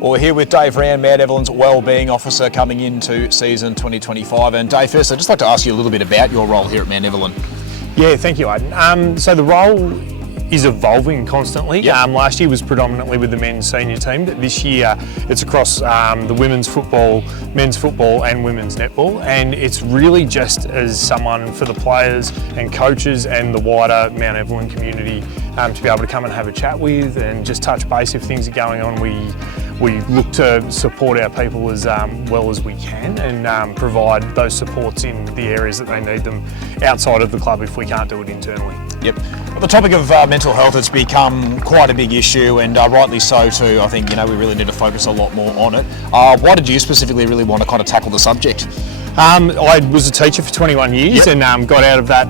Well, we're here with Dave Rand, Mt Evelyn's wellbeing officer coming into season 2025. And Dave, first, I'd just like to ask you a little bit about your role here at Mt Evelyn. Yeah, thank you, Aidan. So the role is evolving constantly. Yep. Last year was predominantly with the men's senior team, but this year it's across the women's football, men's football and women's netball, and it's really just as someone for the players and coaches and the wider Mt Evelyn community to be able to come and have a chat with and just touch base if things are going on. We look to support our people as well as we can and provide those supports in the areas that they need them outside of the club if we can't do it internally. Yep. Well, the topic of mental health has become quite a big issue, and rightly so too. I think we really need to focus a lot more on it. Why did you specifically really want to kind of tackle the subject? I was a teacher for 21 years. Yep. And got out of that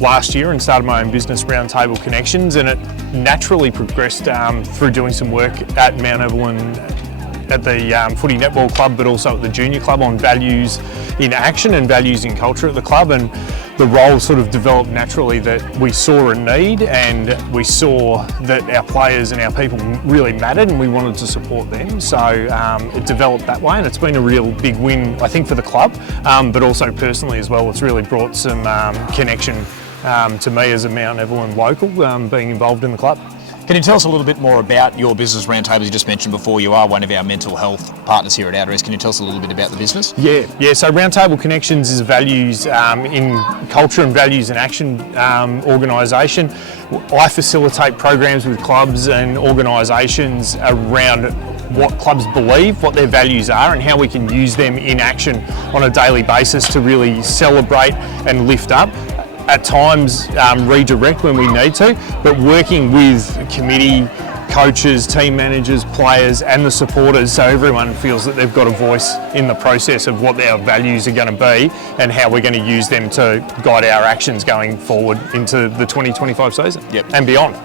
last year and started my own business, Roundtable Connections, and it naturally progressed through doing some work at Mt Evelyn at the footy netball club, but also at the junior club on values in action and values in culture at the club. And the role sort of developed naturally that we saw a need and we saw that our players and our people really mattered and we wanted to support them. So it developed that way, and it's been a real big win, I think, for the club, but also personally as well. It's really brought some connection to me as a Mt Evelyn local, being involved in the club. Can you tell us a little bit more about your business, Roundtable? You just mentioned before you are one of our mental health partners here at Outreach. Can you tell us a little bit about the business? Yeah. So Roundtable Connections is a values in culture and values in action organisation. I facilitate programs with clubs and organisations around what clubs believe, what their values are, and how we can use them in action on a daily basis to really celebrate and lift up. At times redirect when we need to, but working with committee, coaches, team managers, players and the supporters so everyone feels that they've got a voice in the process of what our values are going to be and how we're going to use them to guide our actions going forward into the 2025 season. Yep. And beyond.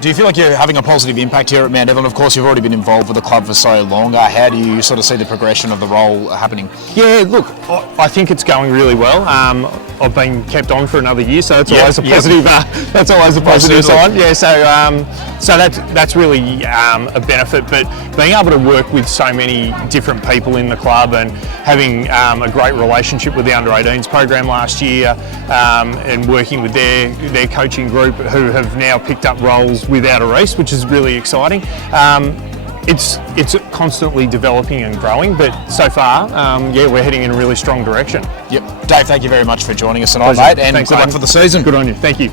Do you feel like you're having a positive impact here at Mt Evelyn? Of course, you've already been involved with the club for so long. How do you sort of see the progression of the role happening? Yeah, look, I think it's going really well. I've been kept on for another year, so it's always a positive. That's always a positive sign. Yeah, so that's really a benefit. But being able to work with so many different people in the club and having a great relationship with the under-18s program last year, and working with their coaching group who have now picked up roles with Outer East, which is really exciting. It's constantly developing and growing, but so far, we're heading in a really strong direction. Yep. Dave, thank you very much for joining us tonight, Pleasure. mate, and thanks, good luck Aidan. for the season. Good on you. Thank you.